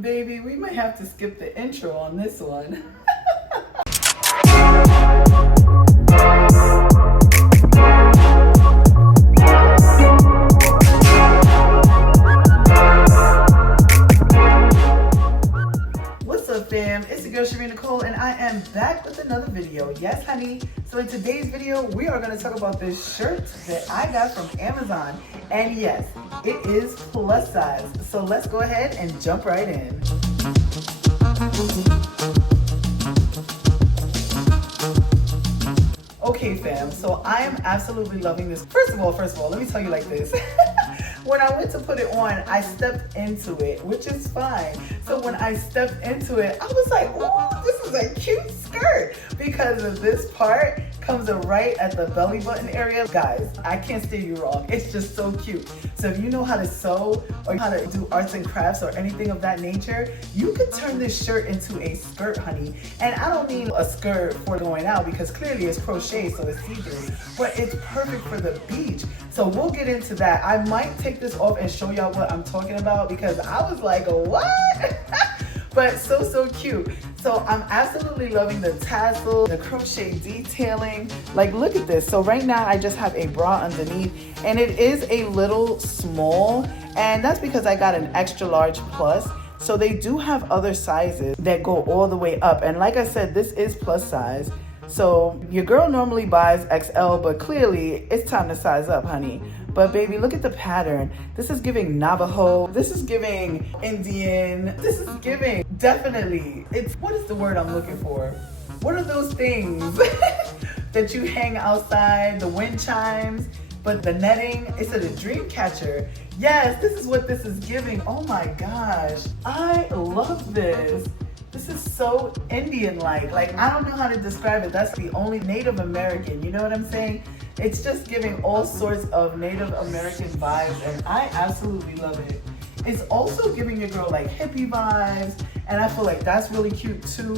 Baby, we might have to skip the intro on this one. What's up, fam? It's your girl Sheree Nicole, and I am back with another video. Yes, honey. So in today's video, we are going to talk about this shirt that I got from Amazon. And yes, it is plus size. So let's go ahead and jump right in. Okay, fam, so I am absolutely loving this. First of all, let me tell you like this. When I went to put it on, I stepped into it, which is fine. So when I stepped into it, I was like, oh, this is a cute skirt, because of this part comes right at the belly button area. Guys, I can't steer you wrong. It's just so cute. So if you know how to sew or how to do arts and crafts or anything of that nature, you could turn this shirt into a skirt, honey. And I don't mean a skirt for going out, because clearly it's crochet, so it's see-through, but it's perfect for the beach. So we'll get into that. I might take this off and show y'all what I'm talking about, because I was like, what? But so cute. So I'm absolutely loving the tassel, the crochet detailing. Like, look at this. So right now I just have a bra underneath, and it is a little small, and that's because I got an extra large plus. So they do have other sizes that go all the way up. And like I said, this is plus size. So your girl normally buys XL, but clearly it's time to size up, honey. But baby, look at the pattern. This is giving Navajo. This is giving Indian. This is giving, definitely, it's, what is the word I'm looking for? What are those things that you hang outside, the wind chimes, but the netting, it's a dream catcher. Yes, this is what this is giving. Oh my gosh, I love this. This is so Indian-like. Like, I don't know how to describe it. That's the only Native American, you know what I'm saying? It's just giving all sorts of Native American vibes, and I absolutely love it. It's also giving your girl like hippie vibes, and I feel like that's really cute too.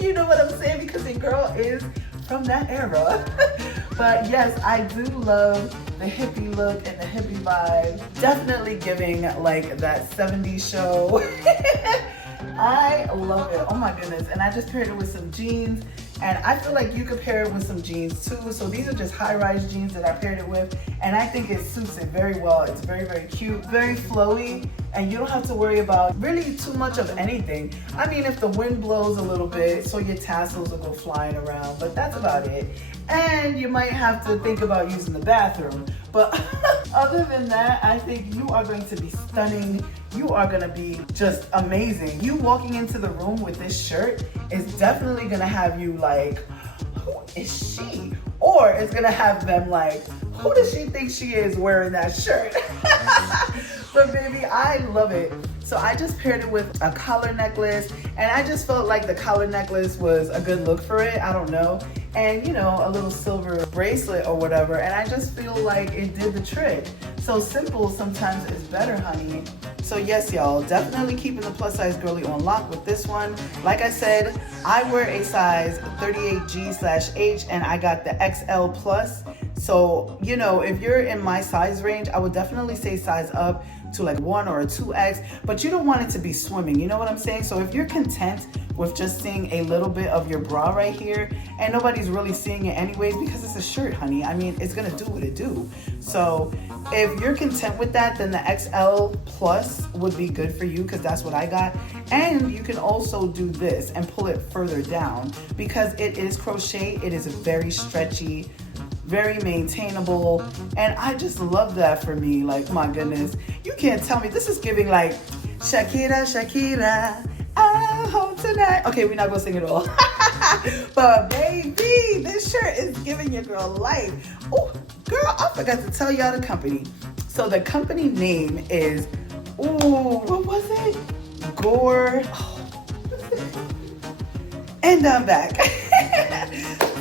You know what I'm saying? Because your girl is from that era. But yes, I do love the hippie look and the hippie vibe. Definitely giving like that 70s show. I love it. Oh my goodness. And I just paired it with some jeans, and I feel like you could pair it with some jeans too. So these are just high-rise jeans that I paired it with, and I think it suits it very well. It's very cute, very flowy, and you don't have to worry about really too much of anything. I mean, if the wind blows a little bit, so your tassels will go flying around, but that's about it. And you might have to think about using the bathroom. But other than that, I think you are going to be stunning. You are gonna be just amazing. You walking into the room with this shirt is definitely gonna have you like, who is she? Or it's gonna have them like, who does she think she is wearing that shirt? But baby, I love it. So I just paired it with a collar necklace, and I just felt like the collar necklace was a good look for it. I don't know. And you know, a little silver bracelet or whatever, and I just feel like it did the trick. So simple sometimes is better, honey. So yes, y'all, definitely keeping the plus size girly on lock with this one. Like I said, I wear a size 38G/H, and I got the XL plus. So, you know, if you're in my size range, I would definitely say size up to like 1 or a 2X, but you don't want it to be swimming, you know what I'm saying? So if you're content with just seeing a little bit of your bra right here, and nobody's really seeing it anyways, because it's a shirt, honey. I mean, it's gonna do what it do. So if you're content with that, then the XL plus would be good for you, because that's what I got. And you can also do this and pull it further down, because it is crochet. It is very stretchy, very maintainable, and I just love that for me. Like, my goodness, you can't tell me. This is giving like Shakira, I'm home tonight. Okay, we're not gonna sing it all. But baby, this shirt is giving your girl life. Oh girl, I forgot to tell y'all the company. So the company name is, what was it? Gore. And I'm back.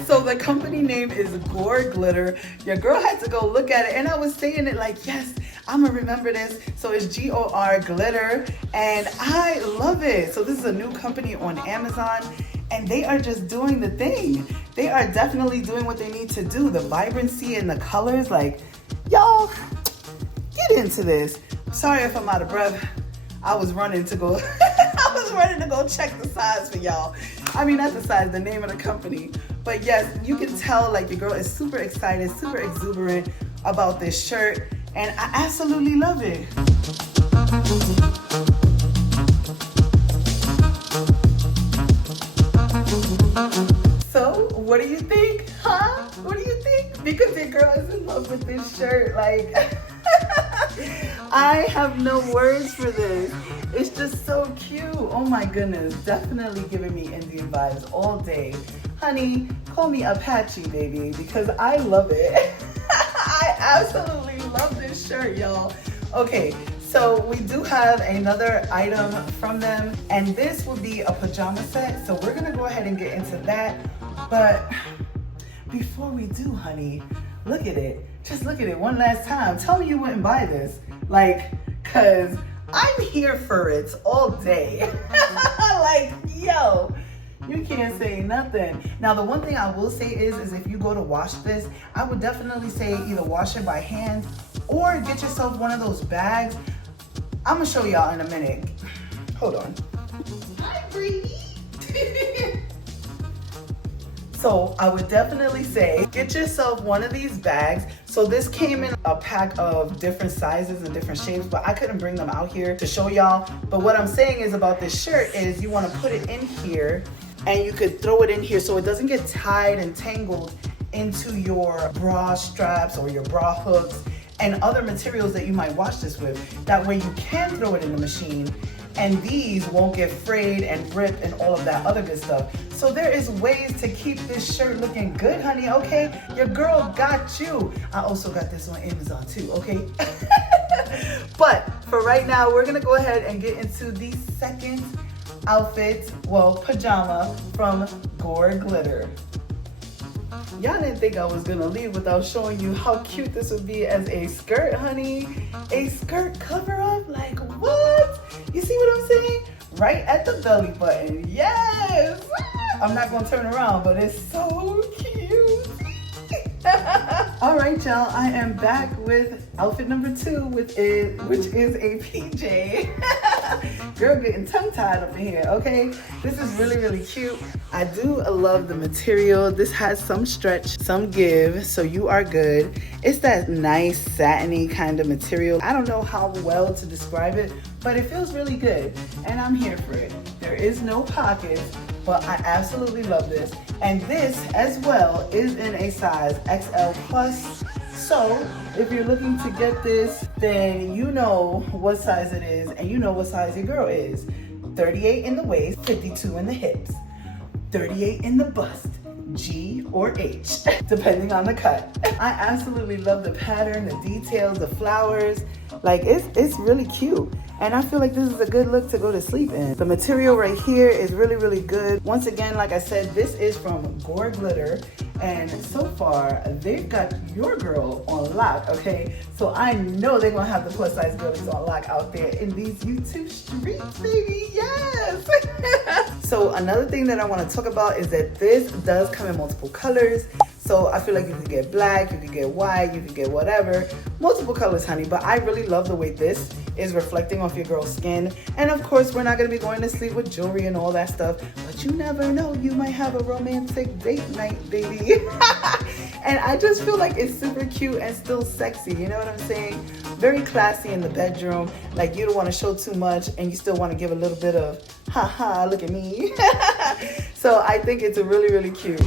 So the company name is Gore Glitter. Your girl had to go look at it, and I was saying it like, yes, I'm gonna remember this. So it's GOR Glitter, and I love it. So this is a new company on Amazon, and they are just doing the thing. They are definitely doing what they need to do. The vibrancy and the colors, like, y'all, get into this. Sorry if I'm out of breath. I was running to go, I was running to go check the size for y'all. I mean, not the size, the name of the company. But yes, you can tell like your girl is super excited, super exuberant about this shirt. And I absolutely love it. So, what do you think? Huh? What do you think? Because your girl is in love with this shirt. Like, I have no words for this. It's just so cute. Oh my goodness. Definitely giving me Indian vibes all day. Honey, call me Apache, baby, because I love it. I absolutely love this shirt, y'all. Okay, so we do have another item from them, and this will be a pajama set. So we're gonna go ahead and get into that. But before we do, honey, look at it. Just look at it one last time. Tell me you wouldn't buy this. Like, cause I'm here for it all day. Like, yo. You can't say nothing. Now, the one thing I will say is if you go to wash this, I would definitely say either wash it by hand or get yourself one of those bags. I'm gonna show y'all in a minute. Hold on. Hi, Bree. So I would definitely say get yourself one of these bags. So this came in a pack of different sizes and different shapes, but I couldn't bring them out here to show y'all. But what I'm saying is about this shirt is you wanna put it in here, and you could throw it in here so it doesn't get tied and tangled into your bra straps or your bra hooks and other materials that you might wash this with. That way you can throw it in the machine and these won't get frayed and ripped and all of that other good stuff. So there is ways to keep this shirt looking good, honey, okay? Your girl got you. I also got this on Amazon too, okay? But for right now, we're gonna go ahead and get into the second outfit, well, pajama from Gore Glitter. Y'all didn't think I was gonna leave without showing you how cute this would be as a skirt, honey. A skirt cover up, like what? You see what I'm saying? Right at the belly button, yes! I'm not gonna turn around, but it's so cute. All right, y'all, I am back with outfit number 2, which is a PJ. Girl getting tongue-tied up in here, okay? This is really, really cute. I do love the material. This has some stretch, some give, so you are good. It's that nice satiny kind of material. I don't know how well to describe it, but it feels really good, and I'm here for it. There is no pockets, but I absolutely love this. And this as well is in a size XL plus. So if you're looking to get this, then you know what size it is and you know what size your girl is. 38 in the waist, 52 in the hips, 38 in the bust, G or H, depending on the cut. I absolutely love the pattern, the details, the flowers. Like it's really cute. And I feel like this is a good look to go to sleep in. The material right here is really, really good. Once again, like I said, this is from Gore Glitter. And so far, they've got your girl on lock, okay? So I know they're gonna have the plus size girlies on lock out there in these YouTube streets, baby, yes! So another thing that I wanna talk about is that this does come in multiple colors. So I feel like you could get black, you could get white, you could get whatever. Multiple colors, honey, but I really love the way this is reflecting off your girl's skin. And of course, we're not gonna be going to sleep with jewelry and all that stuff, but you never know, you might have a romantic date night, baby. And I just feel like it's super cute and still sexy, you know what I'm saying? Very classy in the bedroom, like you don't wanna show too much and you still wanna give a little bit of, haha, look at me. So I think it's a really, really cute.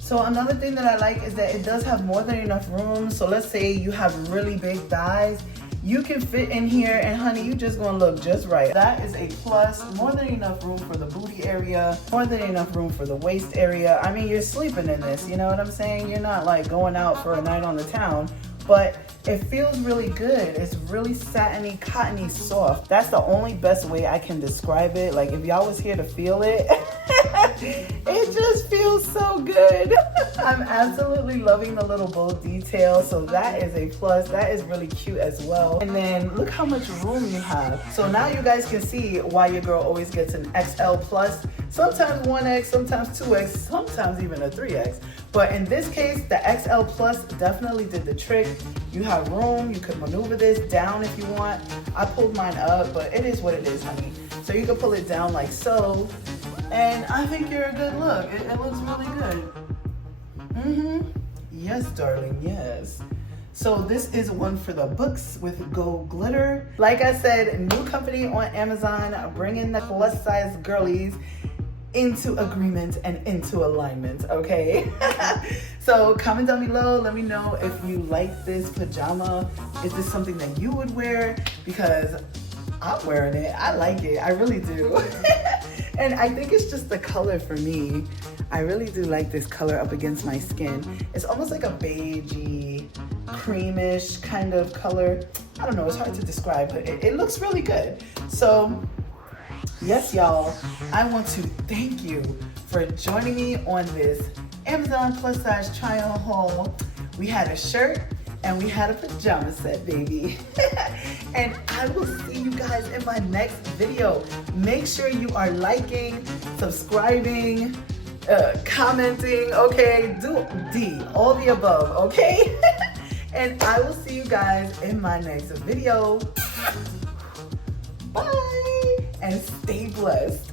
So another thing that I like is that it does have more than enough room. So let's say you have really big thighs, you can fit in here and honey, you just gonna look just right. That is a plus. More than enough room for the booty area, more than enough room for the waist area. I mean, you're sleeping in this, you know what I'm saying? You're not like going out for a night on the town, but it feels really good. It's really satiny, cottony, soft. That's the only best way I can describe it. Like if y'all was here to feel it, it just feels so good. I'm absolutely loving the little bow detail. So that is a plus. That is really cute as well. And then look how much room you have. So now you guys can see why your girl always gets an XL plus. Sometimes 1X, sometimes 2X, sometimes even a 3X. But in this case, the XL Plus definitely did the trick. You have room, you could maneuver this down if you want. I pulled mine up, but it is what it is, honey. So you can pull it down like so, and I think you're a good look. It looks really good. Yes, darling, yes. So this is one for the books with gold glitter. Like I said, new company on Amazon, bringing the plus size girlies into agreement and into alignment, okay? So comment down below, let me know if you like this pajama. Is this something that you would wear? Because I'm wearing it, I like it, I really do. And I think it's just the color for me. I really do like this color up against my skin. It's almost like a beigey, creamish kind of color. I don't know, it's hard to describe, but it looks really good. So, yes, y'all, I want to thank you for joining me on this Amazon plus size try-on haul. We had a shirt and we had a pajama set, baby. And I will see you guys in my next video. Make sure you are liking, subscribing, commenting, okay? Do all the above, okay? And I will see you guys in my next video. Bye, and stay blessed.